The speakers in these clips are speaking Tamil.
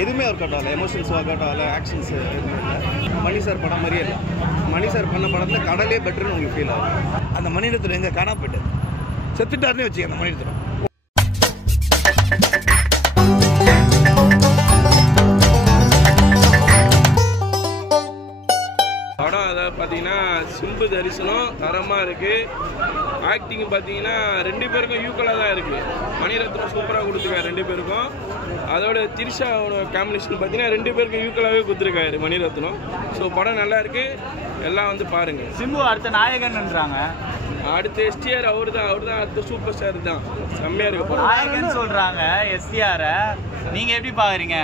எதுவுமே ஒர்க் அவுட் ஆகலை. எமோஷன்ஸ் ஒர்க் அவுட் ஆகலை, ஆக்ஷன்ஸ் எதுவுமே இல்லை. மணி சார் படம் மாதிரியே இல்லை. மணி சார் பண்ண படத்தில் கடலே பெட்டர்னு உங்களுக்கு ஃபீல் ஆகும். அந்த மணிரத்னம் எங்கே காணா போயிட்டு செத்துட்டாருன்னே வச்சுக்க அந்த மணிரத்னம். படம் அதாவது பார்த்தீங்கன்னா சிம்பு தரிசனம் தரமாக இருக்குது. ஆக்டிங் பார்த்தீங்கன்னா 2 பேருக்கும் ஈக்குவலாக தான் இருக்குது. மணிரத்னம் சூப்பராக கொடுத்துருக்காரு 2 பேருக்கும். அதோட திரிஷாவோட காம்பினேஷன் பார்த்தீங்கன்னா 2 பேருக்கும் ஈக்குவலாகவே கொடுத்துருக்காரு மணிரத்னம். ஸோ படம் நல்லா இருக்குது, எல்லாம் வந்து பாருங்கள். சிம்பு அடுத்த நாயகன்ன்றாங்க. அடுத்து எஸ்டிஆர் அவர் தான் அடுத்த சூப்பர் ஸ்டார் தான். செம்மையாக இருக்கு படம். நாயகன் சொல்கிறாங்க எஸ்டிஆரை, நீங்கள் எப்படி பார்க்குறீங்க?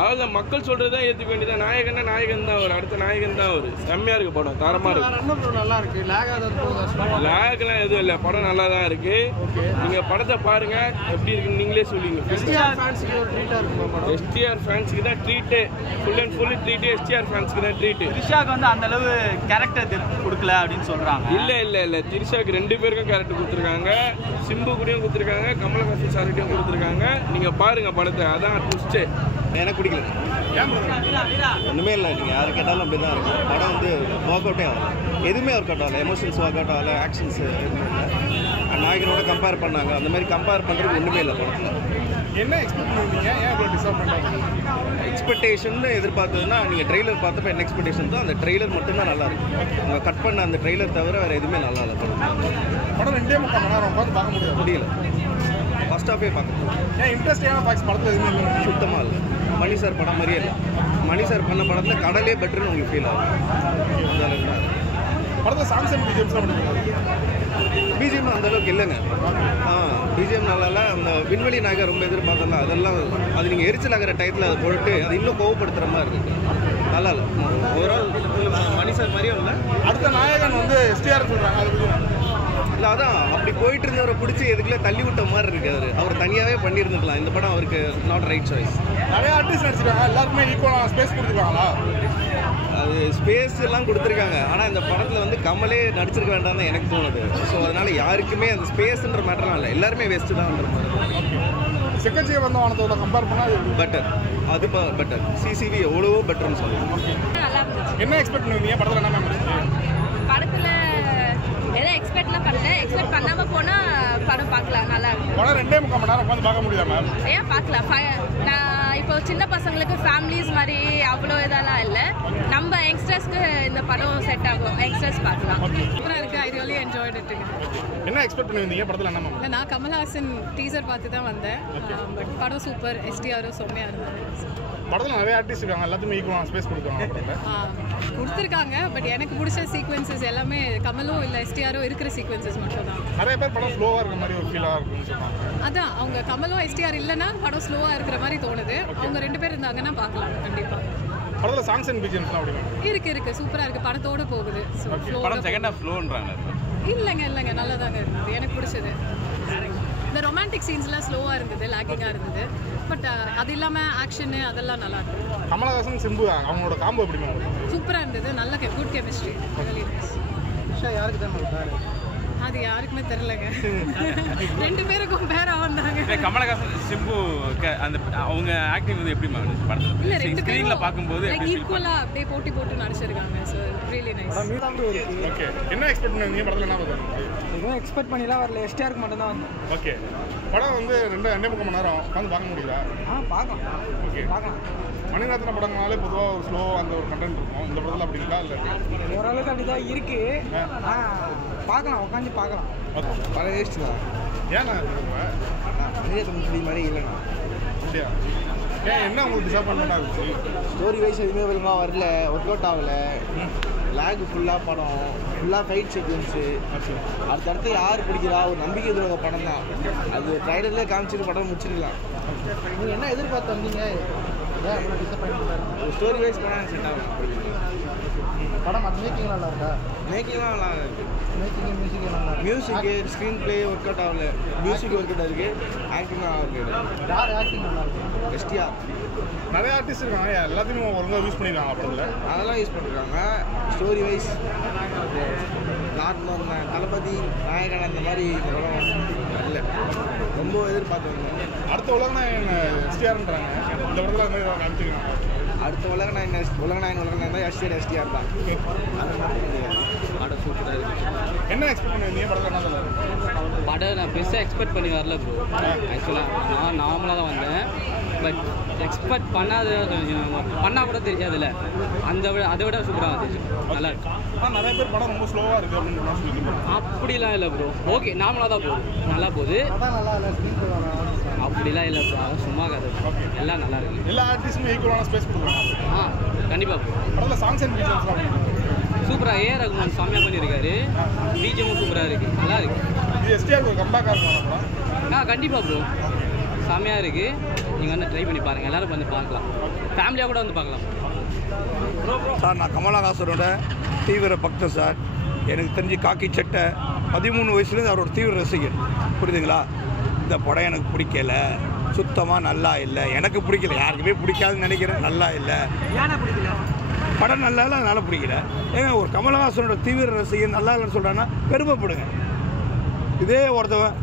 அவ்வளோதான், மக்கள் சொல்கிறது தான் ஏற்றுக்க வேண்டியதான். நாயகன்னா நாயகன் தான் அவர், அடுத்த நாயகன் தான் அவர். செம்மையாக இருக்குது படம், தரமாக இருக்குது. நல்லா இருக்கு. லேக்லாம் எதுவும் இல்லை, படம் நல்லா தான் இருக்குது. நீங்கள் படத்தை பாருங்கள், எப்படி இருக்குன்னு நீங்களே சொல்லுவீங்க. எஸ்டிஆர் ஃபேன்ஸுக்கு தான் treat, full and full treat. STR ஃபேன்ஸுக்கு தான் ட்ரீட்டு. திரிஷாவுக்கு வந்து அந்த அளவு கேரக்டர் கொடுக்கல அப்படின்னு சொல்கிறாங்க. இல்லை திரிஷாவுக்கு 2 பேருக்கும் கேரக்டர் கொடுத்துருக்காங்க. சிம்பு கூடயும் கொடுத்துருக்காங்க, கமலஹாசன் சார்கிட்டையும் கொடுத்துருக்காங்க. நீங்கள் பாருங்கள் படத்தை, அதான் ட்விஸ்ட்டு. எனக்கு பிடிக்கல. ஒன்றுமே இல்லை, நீங்கள் யார் கேட்டாலும் அப்படி தான் இருக்கும். படம் வந்து ஒர்க் அவுட்டே ஆகலை. எதுவுமே ஒர்க் அவுட் ஆகலை. எமோஷன்ஸ் ஒர்க் அவுட் ஆகலை, ஆக்ஷன்ஸ் எதுவுமே இல்லை. நாயகனோட கம்பேர் பண்ணாங்க. அந்த மாதிரி கம்பேர் பண்ணுறது ஒன்றுமே இல்லை படத்தில். என்ன எக்ஸ்பெக்ட் பண்ணுவீங்க? ஏன் இவ்வளோ டிசப்பாயிண்ட்? எக்ஸ்பெக்டேஷன் எதிர்பார்த்ததுன்னா நீங்கள் ட்ரெய்லர் பார்த்தப்ப என்ன எக்ஸ்பெக்டேஷன் தான், அந்த ட்ரெய்லர் மட்டும்தான் நல்லா இருக்கும். அவங்க கட் பண்ண அந்த ட்ரெய்லர் தவிர வேறு எதுவுமே நல்லா இல்லை படம். படம் 2.5 மணி நேரம் உட்காந்து பார்க்க முடியல. ஃபர்ஸ்ட் ஹாஃபே பார்க்கணும். ஏன் இன்ட்ரெஸ்டிங்கான ஃபேக்ட்ஸ் படத்தில் எதுவுமே இல்லை? சுத்தமாக இல்லை. மணி சார் படம் மாதிரியே இல்லை. மணி சார் பண்ண படத்தில் கடலே பெட்டர்னு உங்களுக்கு ஃபீல் ஆகும். அந்த அளவுக்கு தான் படத்தில் சாங்ஸ் அண்ட் பிஜிஎம்ஸ்லாம் பண்ணுவீங்க? பிஜிஎம் அந்த அளவுக்கு இல்லைங்க. பிஜிஎம் நல்லா இல்லை. அந்த விண்வெளி நாயகர் ரொம்ப எதிர்பார்த்தல, அதெல்லாம் அது நீங்கள் எரிச்சல் ஆகிற டயத்தில் அதை போட்டு அது இன்னும் கோவப்படுத்துகிற மாதிரி இருக்குது. நல்லா இல்லை. ஓவரால் மணி சார் மாதிரியும் இல்லை. அடுத்த நாயகன் வந்து எஸ்டிஆர் சொல்கிறாங்க, அது இல்லை அதான் அப்படி போயிட்டு இருந்தவரை பிடிச்சி எதுக்குள்ளே தள்ளி விட்ட மாதிரி இருக்குது. அவர் தனியாகவே பண்ணியிருந்துக்கலாம். இந்த படம் அவருக்கு நாட் ரைட் சாய்ஸ். நிறைய ஆர்டிஸ்ட் நடிச்சிருக்காங்க, எல்லாருக்குமே ஈக்குவலாக ஸ்பேஸ் கொடுத்துருக்காங்களா? அது ஸ்பேஸ் எல்லாம் கொடுத்துருக்காங்க. ஆனால் இந்த படத்தில் வந்து கமலே நடிச்சிருக்க வேண்டாம் தான் எனக்கு தோணுது. ஸோ அதனால் யாருக்குமே அந்த ஸ்பேஸ்ன்ற மேட்டர்லாம் இல்லை, எல்லாருமே வேஸ்ட்டு தான்ன்ற மாதிரி. செகண்ட் வந்த வானத்தோட கம்பேர் பண்ணால் பெட்டர், அது பெட்டர். சிசிவி எவ்வளவோ பெட்டர்னு சொல்லுவோம். என்ன எக்ஸ்பெக்ட் பண்ணுவீங்க படத்தில்? என்ன மேம் படத்தில் எதை எக்ஸ்பெக்ட்லாம் பண்ணல, எக்ஸ்பெக்ட் பண்ணாமல் போனால் படம் பார்க்கலாம், நல்லா இருக்கும். படம் 2.5 மணி நேரம் உட்காந்து பார்க்க முடியாது மேம்? ஏன் பார்க்கலாம். நான் இப்போ சின்ன பசங்களுக்கு ஃபேமிலிஸ் மாதிரி அவ்வளோ இதெல்லாம் இல்லை. நம்ம யங்ஸ்டர்ஸ்க்கு இந்த படம் செட் ஆகும், யங்ஸ்டர்ஸ் பார்க்கலாம். சூப்பராக இருக்குது. I really enjoyed it. என்ன எக்ஸ்பெக்ட் பண்ணுவீங்க படத்தில்? என்ன மேம்? இல்லை, நான் கமல்ஹாசன் டீசர் பார்த்து தான் வந்தேன். பட் படம் சூப்பர். எஸ்டிஆரும் செம்மையாக இருந்தது. படத்தில் நிறைய ஆர்டிஸ்ட் இருக்காங்க, எல்லாத்துமே ஈக்குவலாக ஸ்பேஸ் கொடுக்குறாங்க. கொடுத்துருக்காங்க. பட் எனக்கு பிடிச்ச சீக்வன்சஸ் எல்லாமே கமலும் இல்லை எஸ்டிஆரோ இருக்கிற சீக்வன்சஸ் மட்டும் தான். நிறைய பேர் படம் ஸ்லோவாக இருக்கிற மாதிரி ஒரு ஃபீலாக இருக்குன்னு சொன்னாங்க. அதான், அவங்க கமலும் எஸ்டிஆர் இல்லைன்னா படம் ஸ்லோவாக இருக்கிற மாதிரி தோணுது. அவங்க 2 பேர் இருந்தாங்கன்னா பார்க்கலாம் கண்டிப்பாக. படத்தில் சாங்ஸ் அண்ட் பிஜிஎம்ஸ்லாம் அப்படி இருக்கு சூப்பராக இருக்குது. படத்தோடு போகுது. படம் செகண்ட் ஹாஃப் ஃப்ளோன்றாங்க. இல்லைங்க நல்லா தாங்க இருந்தது. எனக்கு பிடிச்சது இந்த ரொமான்டிக் சீன்ஸ்லாம் ஸ்லோவாக இருந்தது, லேக்கிங்காக இருந்தது. பட் அது இல்லாமல் ஆக்ஷனு அதெல்லாம் நல்லா இருந்தது. கமலஹாசன் சிம்பு அவங்களோட காம்போ எப்படி மேம்? சூப்பராக இருந்தது. நல்ல குட் கெமிஸ்ட்ரி. யாருக்கு தான் அது யாருக்குமே தெரிலங்க. 2 பேருக்கும் பேரா வந்தாங்க. கமலஹாசன் சிம்பு அந்த அவங்க ஆக்டிங் வந்து எப்படி படத்தில் இல்லை, 2 ஸ்க்ரீனில் பார்க்கும்போது ஈக்குவலாக அப்படியே போட்டு நடிச்சிருக்காங்க. So really nice. ஓகே. என்ன எக்ஸ்பெக்ட் பண்ணுவீங்க படத்தில்? என்ன பண்ணுவீங்க? எதுவும் எக்ஸ்பெக்ட் பண்ணிலாம் வரல. எஸ்டிஆருக்கு மட்டும் தான் வந்தோம். ஓகே. படம் வந்து 2.5 மணி நேரம் உட்காந்து பார்க்க முடியுதா? பார்க்கலாம். ஓகே. பார்க்கலாம். மணிரத்னம் படங்களாலே பொதுவாக ஒரு ஸ்லோவாக அந்த ஒரு கண்டென்ட் இருக்கும். இந்த படத்தில் அப்படி இருக்கா? இல்லை ஓரளவுக்கு அப்படி தான் இருக்குது. பார்க்கலாம், உட்காந்து பார்க்கலாம். படம் வேஸ்ட் தான். ஏன்னா மணிரத்னம் மாதிரி இல்லைண்ணா. அப்படியா? ஏன் என்ன உங்களுக்கு டிசப்பாயின்மெண்ட் ஆகுச்சு? ஸ்டோரி வைஸ் எதுவுமே ஒழுங்காக வரல, ஒர்க் அவுட் ஆகலை. லேக் ஃபுல்லாக படம் ஃபுல்லாக ஃபைட் சீக்வன்ஸு. அடுத்தடுத்து யார் பிடிக்கிறா ஒரு நம்பிக்கை துரோக படம் தான். அது ட்ரைலர்லேயே காமிச்சிட்டு படம் முடிச்சிருக்கலாம். நீங்கள் என்ன எதிர்பார்த்து வந்தீங்க? ஒரு ஸ்டோரி வைஸ் படம் செட் ஆகும். படம் அது மேக்கிங்லாம் நல்லா இருக்கா? மேக்கிங்லாம் நல்லா இருக்குது. மேக்கிங் மியூசிக் நல்லா மியூசிக்கு ஸ்க்ரீன் பிளே ஒர்க் அவுட் ஆகலை. மியூசிக் ஒர்க் அவுட் இருக்குது. ஆக்டிங்கும் நல்லா இருக்குது. யார் ஆக்டிங் நல்லா இருக்கு? எஸ்டிஆர். நிறைய ஆர்டிஸ்ட் இருக்காங்க, எல்லாத்தையும் ஒழுங்காக யூஸ் பண்ணியிருக்காங்க படத்தில். அதெல்லாம் யூஸ் பண்ணிருக்காங்க. ஸ்டோரி வைஸ் நாட்டில் தளபதி நாயகன் அந்த மாதிரி இந்த படம் இல்லை, ரொம்ப எதிர்பார்த்து வந்தேன். அடுத்த உலகநாயகன் எஸ்டிஆர்ன்றாங்க, இந்த படத்தில் அது மாதிரி காமிச்சிருக்காங்க. அடுத்த உலகநாயகன் தான் எஸ்டிஆர் தான். அது மட்டும் கிடையாது. படம் சூப்பராக இருக்குது. என்ன எக்ஸ்பெக்ட் பண்ணுவீங்க படத்தில்? என்ன சொல்லுங்கள்? படம் நான் பெருசாக எக்ஸ்பெக்ட் பண்ணி வரல ப்ரோ. ஆக்சுவலாக நான் நார்மலாக தான் வந்தேன். பட் எக்ஸ்பெக்ட் பண்ணால் கூட தெரியாதுல்ல, அதை விட சூப்பராக வந்துச்சு. நல்லா இருக்கு. ஆனால் நிறைய பேர் படம் ரொம்ப ஸ்லோவாக இருக்குது அப்படின்னு சொல்லியிருக்காங்க. அப்படிலாம் இல்லை ப்ரோ. ஓகே, நார்மலாக தான் போகுது, நல்லா போகுது. அப்படிலாம் இல்லை ப்ரோ, அதான் சும்மா கதை. எல்லாம் நல்லா இருக்கு. எல்லா ஆர்டிஸ்ட்டுமே ஈக்குவலான ஸ்பேஸ் கொடுக்குறாங்க. கண்டிப்பாக ப்ரோ. படத்தில் சாங்ஸ் அண்ட் பிஜிஎம்ஸ்லாம் சூப்பராக ஏஆர் ரகுமான் செம்மையாக பண்ணியிருக்காரு. பிஜிஎம்மும் சூப்பராக இருக்குது, நல்லா இருக்குது. இது எஸ்டிஆர் ஒரு கம்பேக்காக இருக்கும். கண்டிப்பாக ப்ரோ, செம்மையாக இருக்குது. நீங்கள் வந்து ட்ரை பண்ணி பாருங்கள், எல்லோரும் வந்து பார்க்கலாம், ஃபேமிலியாக கூட வந்து பார்க்கலாம். சார், நான் கமலஹாசனோட தீவிர பக்தர் சார். எனக்கு தெரிஞ்சு காக்கி சட்டை 13 வயசுலேருந்து அவரோட தீவிர ரசிகர், புரியுதுங்களா? இந்த படம் எனக்கு பிடிக்கல, சுத்தமாக நல்லா இல்லை. எனக்கு பிடிக்கல, யாருக்குமே பிடிக்காதுன்னு நினைக்கிறேன். நல்லா இல்லை, படம் நல்லா இல்லை, அதனால் பிடிக்கல. ஏங்க, ஒரு கமலஹாசனோட தீவிர ரசிகர் நல்லா இல்லைன்னு சொல்கிறாங்கன்னா பெருமைப்படுங்க. இதே ஒருத்தவன்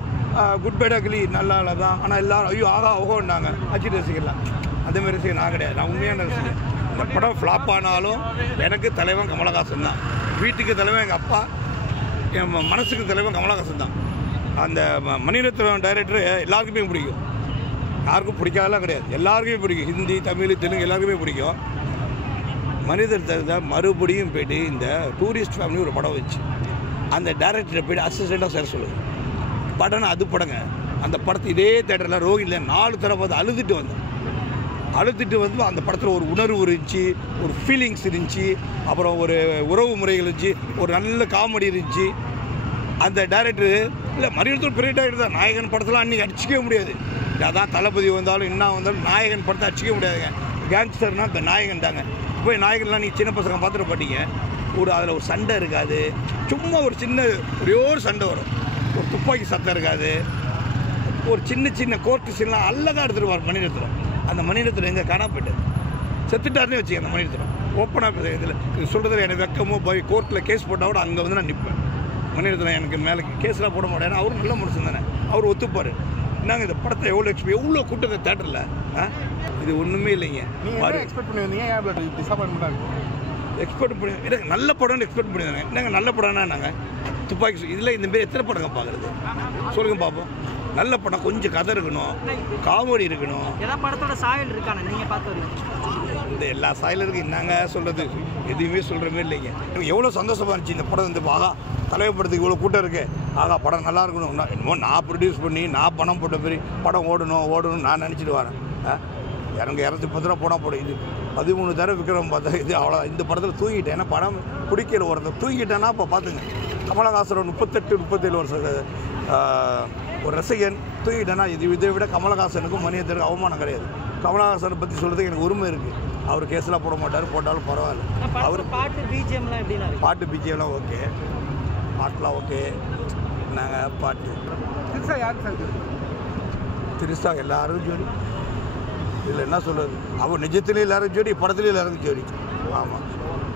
குட் பை டக்லி நல்லா இல்லை தான், ஆனால் எல்லாரும் ஐயோ ஆகா ஓகோன்னாங்க, அஜித் ரசிகர்லாம். அதேமாதிரி ரசிகர் நான் கிடையாது, நான் உண்மையான ரசிகர். இந்த படம் ஃப்ளாப் ஆனாலும் எனக்கு தலைவன் கமலஹாசன் தான். வீட்டுக்கு தலைவன் எங்கள் அப்பா, என் மனசுக்கு தலைவன் கமலஹாசன் தான். அந்த மணிரத்னம் டைரக்டர் எல்லாருக்குமே பிடிக்கும், யாருக்கும் பிடிக்காதெல்லாம் கிடையாது, எல்லாருக்குமே பிடிக்கும். ஹிந்தி, தமிழ், தெலுங்கு எல்லாருக்குமே பிடிக்கும். மணிரத்னத்தை மறுபடியும் போய்ட்டு இந்த டூரிஸ்ட் ஃபேமிலி ஒரு படம் வச்சு அந்த டைரக்டரை போய்ட்டு அசிஸ்டண்ட்டாக சேர சொல்லுது. படம்னா அது படங்க. அந்த படத்தை இதே தேட்டரில் ரோகிணியில் 4 தடவை பார்த்து அழுதுட்டு வந்து அந்த படத்தில் ஒரு உணர்வு இருந்துச்சு, ஒரு ஃபீலிங்ஸ் இருந்துச்சு, அப்புறம் ஒரு உறவு முறைகள் இருந்துச்சு, ஒரு நல்ல காமெடி இருந்துச்சு. அந்த டைரக்டரு இல்லை, மணிரத்னம் பெரிய டைரக்டர் தான். நாயகன் படத்தெலாம் அன்றைக்கி அடிச்சிக்கவே முடியாது. அதான் தளபதி வந்தாலும் என்ன வந்தாலும் நாயகன் படத்தை அடிச்சிக்க முடியாதுங்க. கேங்ஸ்டர்னால் இந்த நாயகன் தாங்க. இப்போ நாயகன்லாம் நீங்கள் சின்ன பசங்க பார்த்துட்டு போட்டீங்க, அதில் ஒரு சண்டை இருக்காது, சும்மா ஒரு சின்ன ஒரே ஒரு சண்டை வரும், ஒரு துப்பாக்கி சத்தம் இருக்காது, ஒரு சின்ன கோர்ட்டு சீன்லாம் அழகாக எடுத்துகிட்டு மணிரத்னம். அந்த மணிரத்னம் எங்கே காணா போய்ட்டு செத்துட்டாருன்னே வச்சுக்க. அந்த மணிரத்னம் ஓப்பனாக இதில் சொல்கிறதுல எனக்கு வெக்கமோ போய் கோர்ட்டில் கேஸ் போட்டால் கூட அங்கே வந்து நான் நிற்பேன். மணிரத்னம் எனக்கு மேலே கேஸ்லாம் போட மாட்டேன், அவரும் நல்ல மனுஷன் தானே, அவர் ஒத்துப்பார். நாங்கள் இந்த படத்தை எவ்வளோ கூட்டத்தை தேட்டரில் இது ஒன்றுமே இல்லைங்க. எக்ஸ்பெக்ட் பண்ணுவீங்க, டிசப்பாயின்மெண்ட்டாக இருக்கும். எக்ஸ்பெக்ட் பண்ணி எனக்கு நல்ல படம்னு எக்ஸ்பெக்ட் பண்ணிடுறாங்க. என்னங்க நல்ல படம்னா நாங்கள் துப்பாக்கி இதில் இந்த மாரி எத்தனை படங்க பார்க்குறது சொல்லுங்க பார்ப்போம். நல்ல படம் கொஞ்சம் கதை இருக்கணும், காமெடி இருக்கணும். ஏதாவது படத்தோட சாயல் இருக்கானே நீங்கள் பார்த்து இந்த எல்லா சாயலும் இருக்குது. என்னங்க சொல்கிறது, எதுவுமே சொல்கிற மாதிரி இல்லைங்க. எனக்கு எவ்வளோ சந்தோஷமாக இருந்துச்சு இந்த படம் வந்து. ஆகா, தலைவர் படத்துக்கு இவ்வளோ கூட்டம் இருக்குது, ஆகா படம் நல்லா இருக்கணும், என்னமோ நான் ப்ரொடியூஸ் பண்ணி நான் பணம் போட்ட மாதிரி படம் ஓடணும் நான் நினச்சிட்டு வரேன். எனக்கு 210 ரூபா போனால் போடும். இது 13 தடவை விக்ரம் பார்த்தா இது அவ்வளோ. இந்த படத்தில் தூங்கிட்டேன், ஏன்னா படம் பிடிக்கல. ஒருத்தர் தூங்கிட்டேன்னா இப்போ பார்த்துங்க, கமலஹாசன் 38-37 வருஷம் ஒரு ரசிகன் தூங்கிட்டேன்னா இதை விட கமலஹாசனுக்கும் மணிரத்னுக்கும் அவமானம் கிடையாது. கமலஹாசனை பற்றி சொல்கிறதுக்கு எனக்கு உரிமை இருக்குது. அவர் கேஸ்லாம் போட மாட்டார், போட்டாலும் பரவாயில்ல. அவர் பாட்டு பிஜிஎம்லாம் எப்படின்னா பிஜிஎம்லாம் ஓகே, பாட்டெலாம் ஓகே. நாங்கள் பாட்டு திருசா யார் சார்? திருசா எல்லாரும் ஜோடி. இதில் என்ன சொல்கிறது, அவர் நிஜத்துலேயும் எல்லாரும் ஜோடி, படத்துலேயும் எல்லாரும் ஜோடி. ஆமாம்,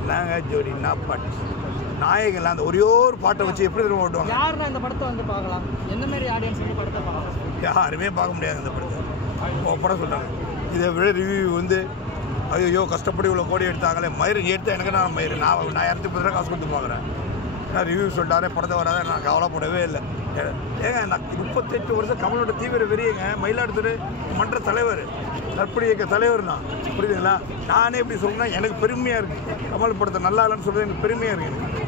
நாங்கள் ஜோடி. நான் பாட்டு நாயகன்லாம் அந்த ஒரே ஒரு பாட்டை வச்சு எப்படி திரும்ப ஓட்டுவாங்க. யாருன்னா இந்த படத்தை வந்து பார்க்கலாம், எந்த மாதிரி ஆடியன்ஸ் இந்த படத்தை பார்க்கலாம்? யாருமே பார்க்க முடியாது இந்த படத்தை. படம் சொல்கிறாங்க இதை விட ரிவ்யூ வந்து ஐயோ கஷ்டப்பட்டு இவ்வளோ கோடி எடுத்தாங்களே. மயிறு எடுத்து எனக்கு நான் 210 ரூபா காசு கொடுத்து பார்க்குறேன். நான் ரிவ்யூ சொல்லிட்டாரே படத்தை வராத, நான் கவலைப்படவே இல்லை. ஏங்க, நான் 38 வருஷம் கமலோட தீவிர வெறியங்க. மயிலாடுதுறை மன்ற தலைவர், நற்பணி இயக்க தலைவர் நான், புரியுதுங்களா? நானே இப்படி சொல்லணும்னா எனக்கு பெருமையாக இருக்குது. கமல் படத்தை நல்லா இல்லைன்னு சொல்கிறது எனக்கு பெருமையாக இருக்குது.